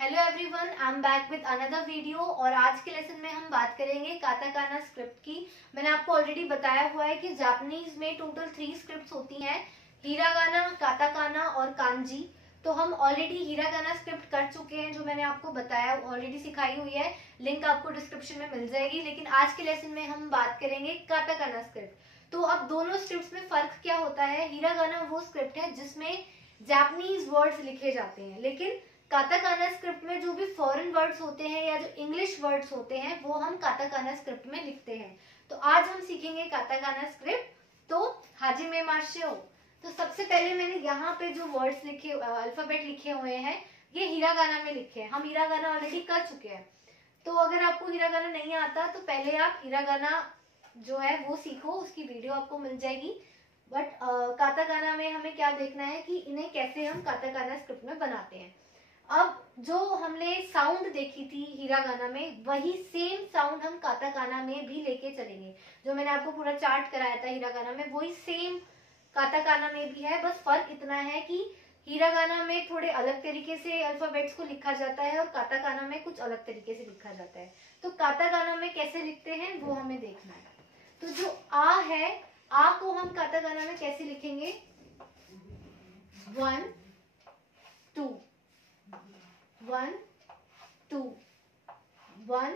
Hello everyone, I am back with another video. और आज के लेसन में हम बात करेंगे काताकाना स्क्रिप्ट की। मैंने आपको ऑलरेडी बताया हुआ है कि जापानीज में टोटल 3 स्क्रिप्ट्स होती हैं, हिरागाना, काताकाना और कांजी। तो हम ऑलरेडी हिरागाना स्क्रिप्ट कर चुके हैं, जो मैंने आपको बताया ऑलरेडी सिखाई हुई है, लिंक आपको डिस्क्रिप्शन में मिल जाएगी। लेकिन आज के लेसन में हम बात करेंगे काताकाना स्क्रिप्ट। तो अब दोनों स्क्रिप्ट्स में फर्क क्या होता है। हिरागाना वो स्क्रिप्ट है जिसमें जापानीज वर्ड्स लिखे जाते हैं, लेकिन काताकाना स्क्रिप्ट में जो भी फॉरेन वर्ड्स होते हैं या जो इंग्लिश वर्ड्स होते हैं वो हम काताकाना स्क्रिप्ट में लिखते हैं। तो आज हम सीखेंगे काताकाना स्क्रिप्ट। तो हाजिमे माशिओ। तो सबसे पहले मैंने यहाँ पे जो वर्ड्स लिखे, अल्फाबेट लिखे हुए हैं, ये हिरागाना में लिखे हैं। हम हिरागाना ऑलरेडी कर चुके हैं। तो अगर आपको हिरागाना नहीं आता तो पहले आप हिरागाना जो है वो सीखो, उसकी वीडियो आपको मिल जाएगी। बट काताकाना में हमें क्या देखना है कि इन्हें कैसे हम काताकाना स्क्रिप्ट में बनाते हैं। अब जो हमने साउंड देखी थी हिरागाना में, वही सेम साउंड हम काताकाना में भी लेके चलेंगे। जो मैंने आपको पूरा चार्ट कराया था हिरागाना में, वही सेम काताकाना में भी है। बस फर्क इतना है कि हिरागाना में थोड़े अलग तरीके से अल्फाबेट्स को लिखा जाता है और काताकाना में कुछ अलग तरीके से लिखा जाता है। तो काताकाना में कैसे लिखते हैं वो हमें देखना है। तो जो आ है, आ को हम काताकाना में कैसे लिखेंगे? 1 2 1 2 1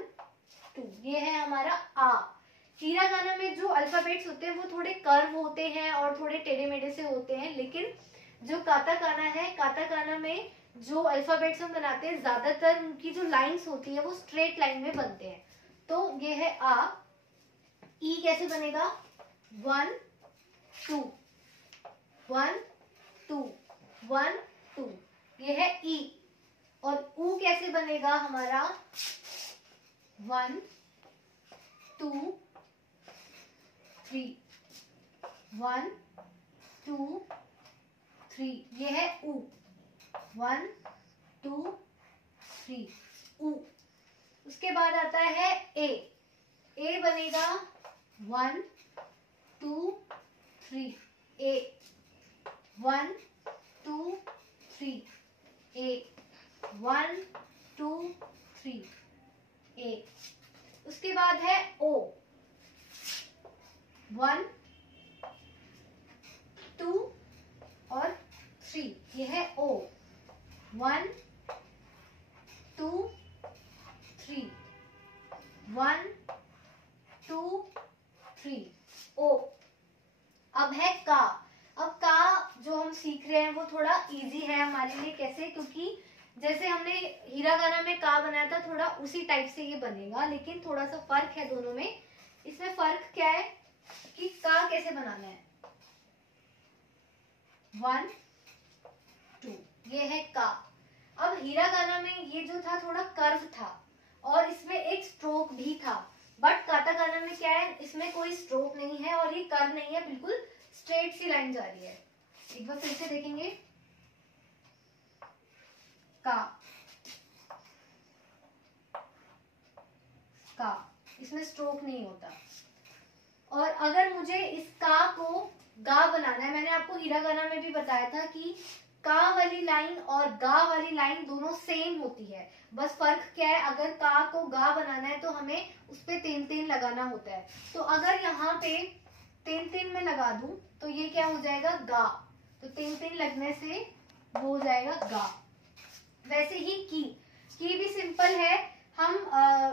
2, ये है हमारा आ। हिरागाना में जो अल्फाबेट्स होते हैं वो थोड़े कर्व होते हैं और थोड़े टेढ़े मेढ़े से होते हैं, लेकिन जो काताकाना है, काताकाना में जो अल्फाबेट्स हम बनाते हैं ज्यादातर उनकी जो लाइंस होती है वो स्ट्रेट लाइन में बनते हैं। तो ये है आ। ई कैसे बनेगा? 1 2 1 2 1 2, ये है ई। और ऊ कैसे बनेगा हमारा? 1 2 3 1 2 3, ये है ऊ। 1 2 3 ऊ। उसके बाद आता है ए। ए बनेगा 1 2 3 ए। 1 2 3 ए। 1 2 3 ए। उसके बाद है ओ। 1 2 और 3, ये है ओ। 1 2 3 1 2 3 ओ। अब है का। अब का जो हम सीख रहे हैं वो थोड़ा इजी है हमारे लिए। कैसे? क्योंकि जैसे हमने हिरागाना में का बनाया था, थोड़ा उसी टाइप से ये बनेगा, लेकिन थोड़ा सा फर्क है दोनों में। इसमें फर्क क्या है कि का कैसे बनाना है। 1 2, ये है का। अब हिरागाना में ये जो था थोड़ा कर्व था और इसमें एक स्ट्रोक भी था, बट काताकाना में क्या है, इसमें कोई स्ट्रोक नहीं है और ये कर्व नहीं है, बिल्कुल स्ट्रेट सी लाइन जा रही है। एक बार फिर से देखेंगे। का का, इसमें स्ट्रोक नहीं होता। और अगर मुझे इस का को गा बनाना है, मैंने आपको हिरागाना में भी बताया था कि का वाली लाइन और गा वाली लाइन दोनों सेम होती है। बस फर्क क्या है, अगर का को गा बनाना है तो हमें उस पे 3 लगाना होता है। तो अगर यहाँ पे 3 में लगा दूं तो ये क्या हो जाएगा? गा। तो 3 लगने से वो हो जाएगा गा। वैसे ही की भी सिंपल है। हम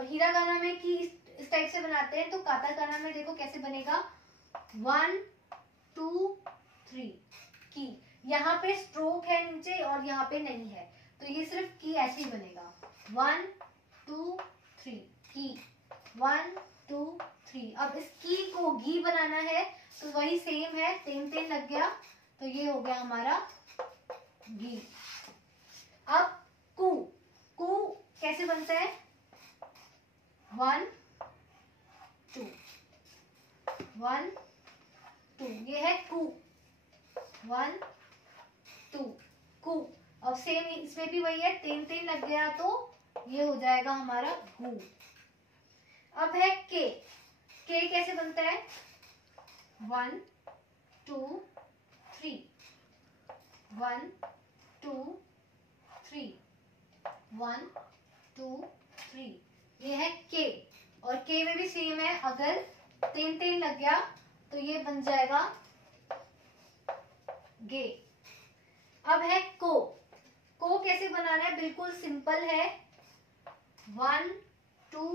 हिरागाना में की इस टाइप से बनाते हैं, तो काताकाना में देखो कैसे बनेगा। 1 2 3 की। यहाँ पे स्ट्रोक है नीचे और यहाँ पे नहीं है, तो ये सिर्फ की ऐसे ही बनेगा। 1 2 3 की। 1 2 3। अब इस की को घी बनाना है तो वही सेम है, 3 लग गया, तो ये हो गया हमारा घी। अब कू। कू कैसे बनता है? 1 2 1 2, ये है कू। 1 2 कू। और सेम इसमें भी वही है, 3 लग गया तो ये हो जाएगा हमारा गू। अब है के। के कैसे बनता है? 1 2 3 1 2 3 1 2 3, ये है के, और के में भी सेम है, अगर तीन तीन लग गया तो ये बन जाएगा गे। अब है को। को कैसे बनाना है, बिल्कुल सिंपल है, 1 2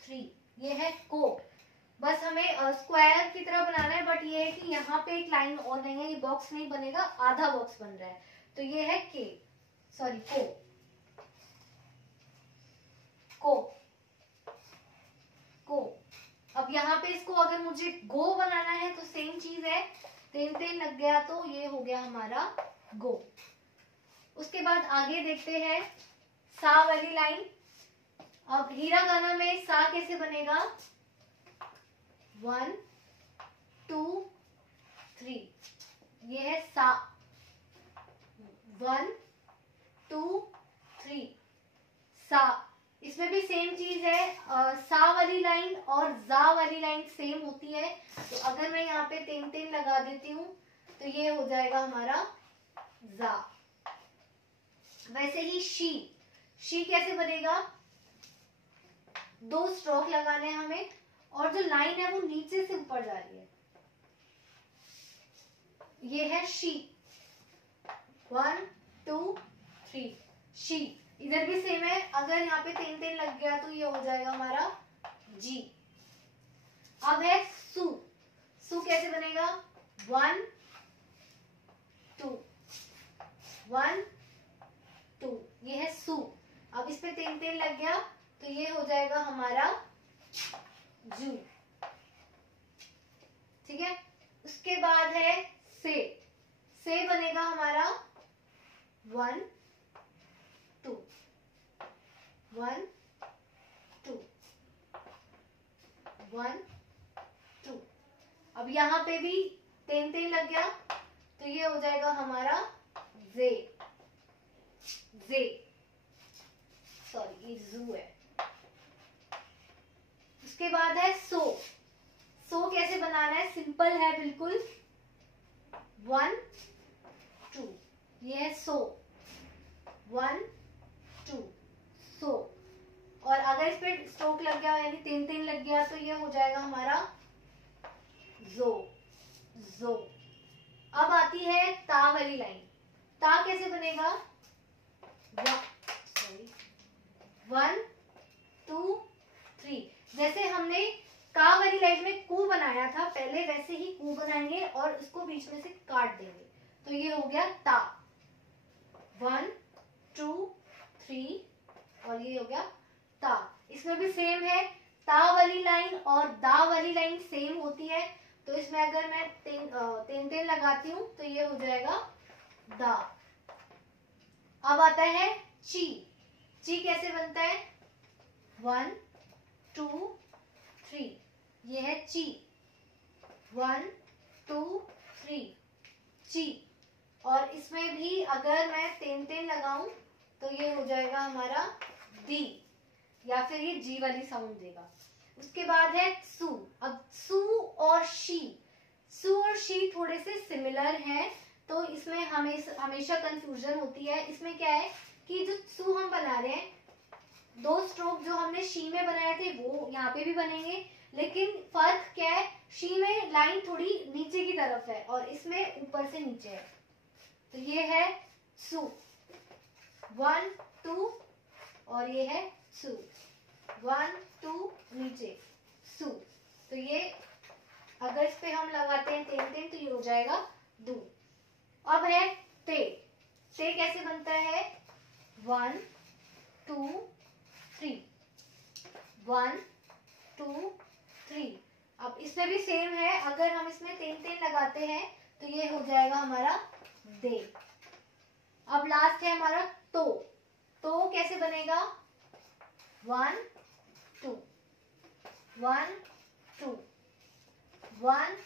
3, ये है को। बस हमें स्क्वायर की तरह बनाना है, बट ये है कि यहाँ पे एक लाइन और नहीं है, ये बॉक्स नहीं बनेगा, आधा बॉक्स बन रहा है, तो ये है के, सॉरी को। को को अब यहाँ पे इसको अगर मुझे गो बनाना है तो सेम चीज है, तीन तीन लग गया तो ये हो गया हमारा गो। उसके बाद आगे देखते हैं सा वाली लाइन। अब हीरा गाना में सा कैसे बनेगा, 1 2 3, ये है सा, 1 2 3 सा। इसमें भी सेम चीज है, सा वाली लाइन और जा वाली लाइन सेम होती है, तो अगर मैं यहाँ पे तीन तीन लगा देती हूँ तो ये हो जाएगा हमारा जा। वैसे ही शी कैसे बनेगा, 2 स्ट्रोक लगाने हैं हमें, और जो लाइन है वो नीचे से ऊपर जा रही है, ये है शी, 1 2 3 शी। इधर भी सेम है, अगर यहाँ पे तीन तीन लग गया तो ये हो जाएगा हमारा जी। अब है सू कैसे बनेगा, 1 2 1 2, ये है सू। अब इस पे तीन तीन लग गया तो ये हो जाएगा हमारा जू, ठीक है। उसके बाद है से बनेगा हमारा 1 2 1 2 1 2। अब यहाँ पे भी तीन तीन लग गया तो ये हो जाएगा हमारा जे, सॉरी ये जू है। उसके बाद है सो कैसे बनाना है, सिंपल है बिल्कुल, 1 2, ये है सो, 1 2 सो। और अगर इस पे स्ट्रोक लग गया यानी तीन तीन लग गया तो ये हो जाएगा हमारा जो। अब आती है ता वाली लाइन। ता कैसे बनेगा, 1 2 3, जैसे हमने का वाली लाइन में कू बनाया था पहले, वैसे ही कू बनाएंगे और इसको बीच में से काट देंगे, तो ये हो गया ता, 1 2 3, और ये हो गया ता। इसमें भी सेम है, ता वाली लाइन और दा वाली लाइन सेम होती है, तो इसमें अगर मैं तीन तीन लगाती हूँ तो ये हो जाएगा दा। अब आता है ची कैसे बनता है, 1 2 3, ये है ची, 1 2 3 ची। और इसमें भी अगर मैं तीन तीन लगाऊं तो ये हो जाएगा हमारा दी, या फिर ये जी वाली साउंड देगा। उसके बाद है सू। अब सू और शी थोड़े से सिमिलर हैं, तो इसमें हमेशा कंफ्यूजन होती है। इसमें क्या है कि जो सू हम बना रहे हैं, 2 स्ट्रोक जो हमने शी में बनाए थे वो यहाँ पे भी बनेंगे, लेकिन फर्क क्या है, शी में लाइन थोड़ी नीचे की तरफ है और इसमें ऊपर से नीचे है, तो ये है सू, 1 2, और ये है सू, 1 2 नीचे सू। तो ये अगर इस पे हम लगाते हैं तीन तीन तो ये हो जाएगा दू। अब है ते कैसे बनता है, 1 2 3, 1 2 3। अब इसमें भी सेम है, अगर हम इसमें तीन तीन लगाते हैं तो ये हो जाएगा हमारा दे। अब लास्ट है हमारा तो कैसे बनेगा, 1 2 1 2 1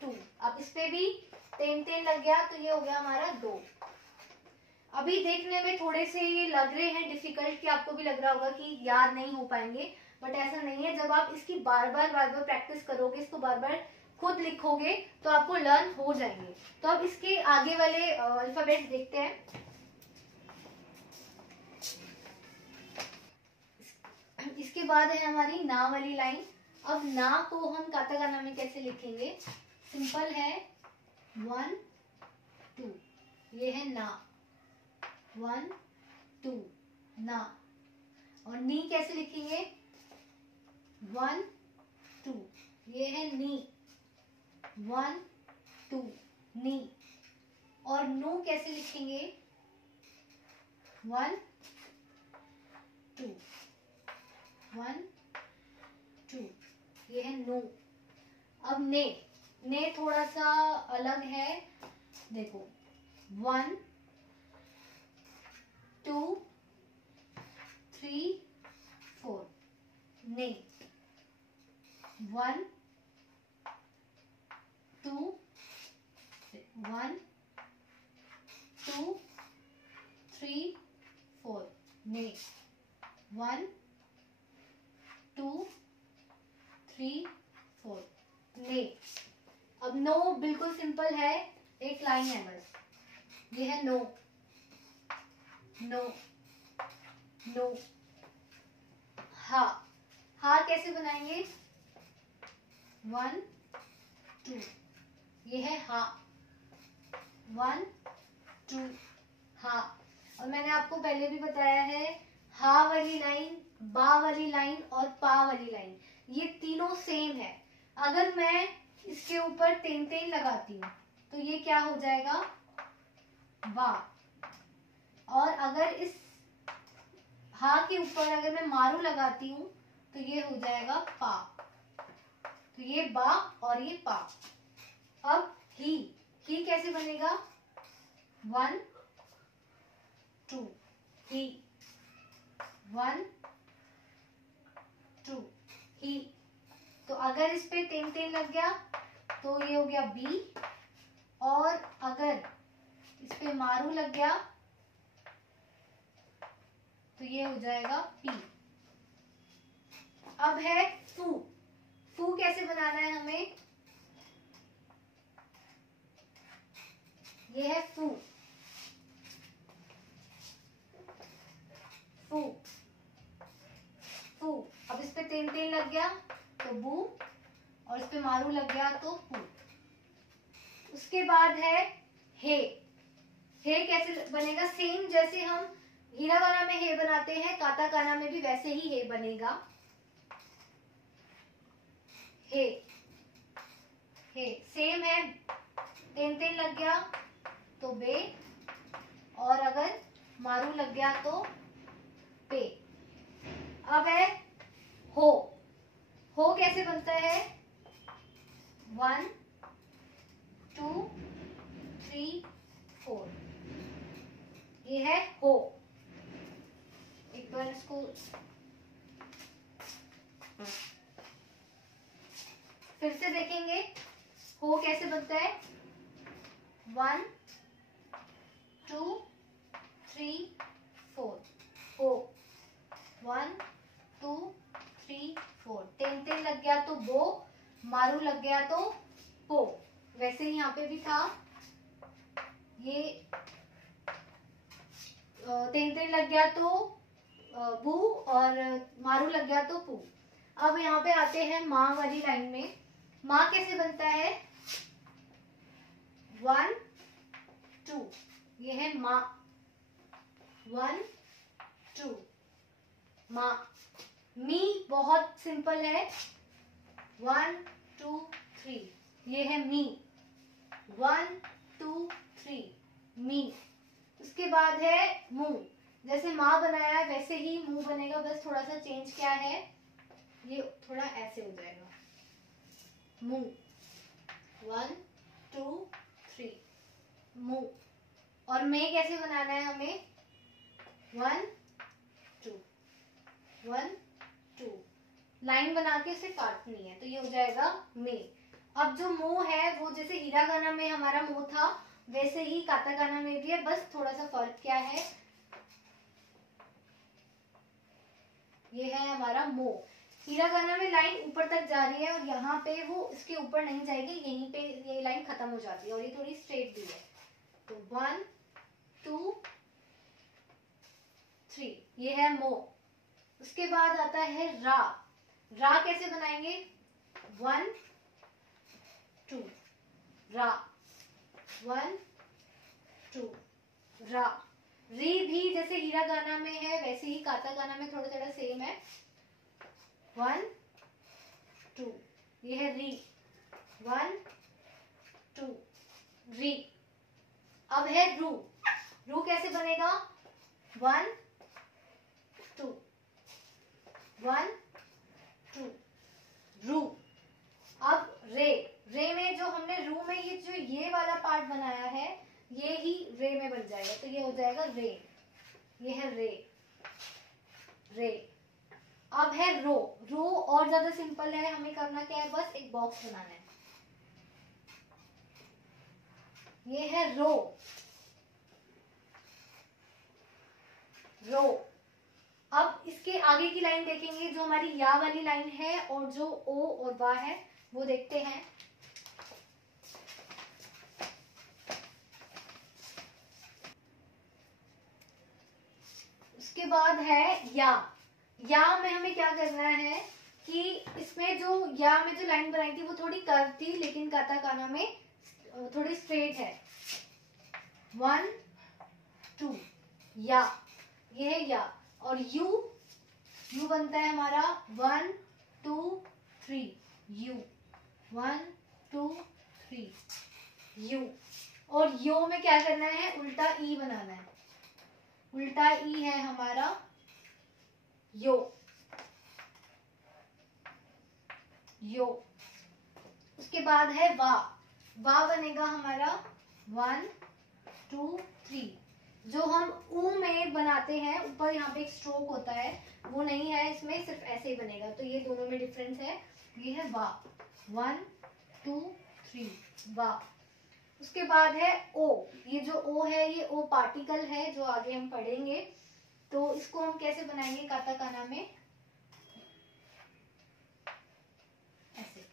2। अब इस पे भी तीन तीन लग गया तो ये हो गया हमारा दो। अभी देखने में थोड़े से ये लग रहे हैं डिफिकल्ट, कि आपको भी लग रहा होगा कि याद नहीं हो पाएंगे, बट ऐसा नहीं है। जब आप इसकी बार बार प्रैक्टिस करोगे, इसको बार बार खुद लिखोगे तो आपको लर्न हो जाएंगे। तो अब इसके आगे वाले अल्फाबेट देखते हैं। बाद है हमारी ना वाली लाइन। अब ना को हम काताकाना में कैसे लिखेंगे? सिंपल है, 1 2, ये है ना, 1 2 ना। और नी कैसे लिखेंगे? 1 2, ये है नी, 1 2 नी। और नो कैसे लिखेंगे? 1 2 1 2, ये है नो। अब ने, ने थोड़ा सा अलग है, देखो 1 2 3 4 ने, 1 2 1 2 3 4 ने, 1 2 3 4 ने। अब नो बिल्कुल सिंपल है, एक लाइन है बस, ये है नो नो नो। हा, हा कैसे बनाएंगे? 1 2, ये है हा, 1 2 हा। और मैंने आपको पहले भी बताया है, हा वाली लाइन, बा वाली लाइन और पा वाली लाइन, ये तीनों सेम है। अगर मैं इसके ऊपर तेन तेन लगाती हूँ तो ये क्या हो जाएगा? बा। और अगर इस हा के ऊपर अगर मैं मारू लगाती हूँ तो ये हो जाएगा पा। तो ये बा और ये पा। अब ही कैसे बनेगा? 1 2, ही, 1 2 ही। तो अगर इस पे तेन तेन लग गया तो ये हो गया बी, और अगर इस पे मारू लग गया तो ये हो जाएगा पी। अब है फू। फू कैसे बनाना है हमें? ये है फू, फू फू। अब इस पे तेन तेन लग गया तो बू, और इस पे मारू लग गया तो पू। उसके बाद है हे। हे कैसे बनेगा? सेम जैसे हम हिरागाना में हे बनाते हैं, काताकाना में भी वैसे ही हे बनेगा। हे, हे सेम है, तेन तेन लग गया तो बे, और अगर मारू लग गया तो पे। अब है हो। हो कैसे बनता है? 1 2 3 4, ये है हो। एक बार इसको फिर से देखेंगे, हो कैसे बनता है? 1 2 3 4, हो, 1 2 3 4। तेन तेन लग गया तो बो, मारू लग गया तो पो। वैसे ही यहाँ पे भी था, ये तेन तेन लग गया तो बू, और मारू लग गया तो पू। अब यहाँ पे आते हैं माँ वाली लाइन में। माँ कैसे बनता है? 1 2, ये है माँ, 1 2 माँ। मी बहुत सिंपल है, 1 2 3, ये है मी, 1 2 3 मी। उसके बाद है मुंह। जैसे माँ बनाया है वैसे ही मुंह बनेगा, बस थोड़ा सा चेंज क्या है, ये थोड़ा ऐसे हो जाएगा मुंह, 1 2 3 मुंह। और मे कैसे बनाना है हमें? 1 2 1 2, लाइन बना के इसे काटनी है तो ये हो जाएगा मे। अब जो मुंह है वो जैसे हिरागाना में हमारा मुंह था वैसे ही काताकाना में भी है, बस थोड़ा सा फर्क क्या है, ये है हमारा मुंह। हिरागाना में लाइन ऊपर तक जा रही है और यहाँ पे वो इसके ऊपर नहीं जाएगी, यहीं पे ये लाइन खत्म हो जाती है और ये थोड़ी स्ट्रेट भी है। तो 1 2 3, ये है मुंह। उसके बाद आता है रा। रा कैसे बनाएंगे? 1 2 रा, 1 2 रा। री भी जैसे हीरा गाना में है वैसे ही काता गाना में थोड़ा थोड़ा सेम है। 1 2 ये है री, 1 2 री। अब है रू। रू कैसे बनेगा? 1 2 1 2 रू। अब रे। रे में जो हमने रू में ये वाला पार्ट बनाया है ये ही रे में बन जाएगा, तो ये हो जाएगा रे। ये है रे, रे। अब है रो। रो और ज्यादा सिंपल है, हमें करना क्या है, बस एक बॉक्स बनाना है। ये है रो, रो। अब इसके आगे की लाइन देखेंगे, जो हमारी या वाली लाइन है और जो ओ और वा है वो देखते हैं। उसके बाद है या। या में हमें क्या करना है कि इसमें जो या में जो लाइन बनाई थी वो थोड़ी कर्व थी, लेकिन काताकाना में थोड़ी स्ट्रेट है। 1 2 या, ये है या। और यू, यू बनता है हमारा 1 2 3 यू, 1 2 3 यू। और यो में क्या करना है, उल्टा ई बनाना है। उल्टा ई है हमारा यो, यो। उसके बाद है वा। वा बनेगा हमारा 1 2 3। जो हम ऊ में बनाते हैं ऊपर यहाँ पे एक स्ट्रोक होता है वो नहीं है इसमें, सिर्फ ऐसे ही बनेगा, तो ये दोनों में डिफरेंस है। ये है वा, 1 2 3 वा। उसके बाद है ओ। ये जो ओ है ये ओ पार्टिकल है जो आगे हम पढ़ेंगे, तो इसको हम कैसे बनाएंगे काताकाना में, ऐसे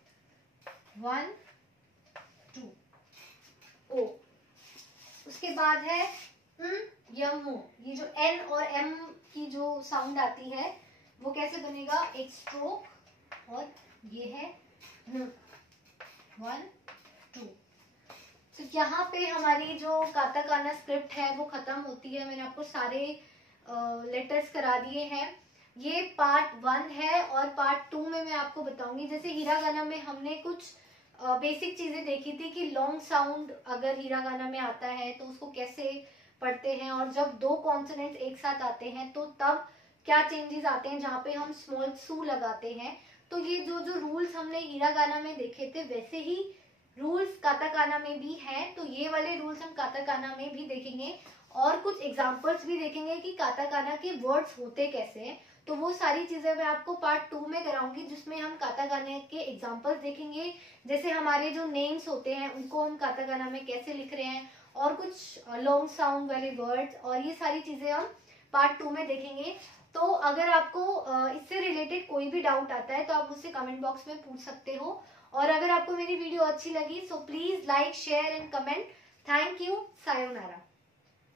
1 2 ओ। उसके बाद है यमो। ये जो एन और एम की जो साउंड आती है वो कैसे बनेगा, एक स्ट्रोक, और ये है 1 2। तो यहाँ पे हमारी जो काताकाना स्क्रिप्ट है वो खत्म होती है। मैंने आपको सारे लेटर्स करा दिए हैं। ये पार्ट 1 है और पार्ट 2 में मैं आपको बताऊंगी। जैसे हीरागाना में हमने कुछ बेसिक चीजें देखी थी कि लॉन्ग साउंड अगर हीरागाना में आता है तो उसको कैसे पढ़ते हैं, और जब दो कॉन्सोनेंट्स एक साथ आते हैं तो तब क्या चेंजेस आते हैं जहाँ पे हम स्मॉल सू लगाते हैं। तो ये जो जो रूल्स हमने हीरागाना में देखे थे वैसे ही रूल्स काताकाना में भी हैं। तो ये वाले रूल्स हम काताकाना में भी देखेंगे और कुछ एग्जांपल्स भी देखेंगे कि काताकाना के वर्ड्स होते कैसे हैं। तो वो सारी चीजें मैं आपको पार्ट 2 में कराऊंगी, जिसमें हम काताकाना के एग्जांपल्स देखेंगे। जैसे हमारे जो नेम्स होते हैं उनको हम काताकाना में कैसे लिख रहे हैं, और कुछ लॉन्ग साउंड वाले वर्ड्स, और ये सारी चीजें हम पार्ट 2 में देखेंगे। तो अगर आपको इससे रिलेटेड कोई भी डाउट आता है तो आप मुझसे कमेंट बॉक्स में पूछ सकते हो। और अगर आपको मेरी वीडियो अच्छी लगी so please like share and comment. Thank you, sayonara.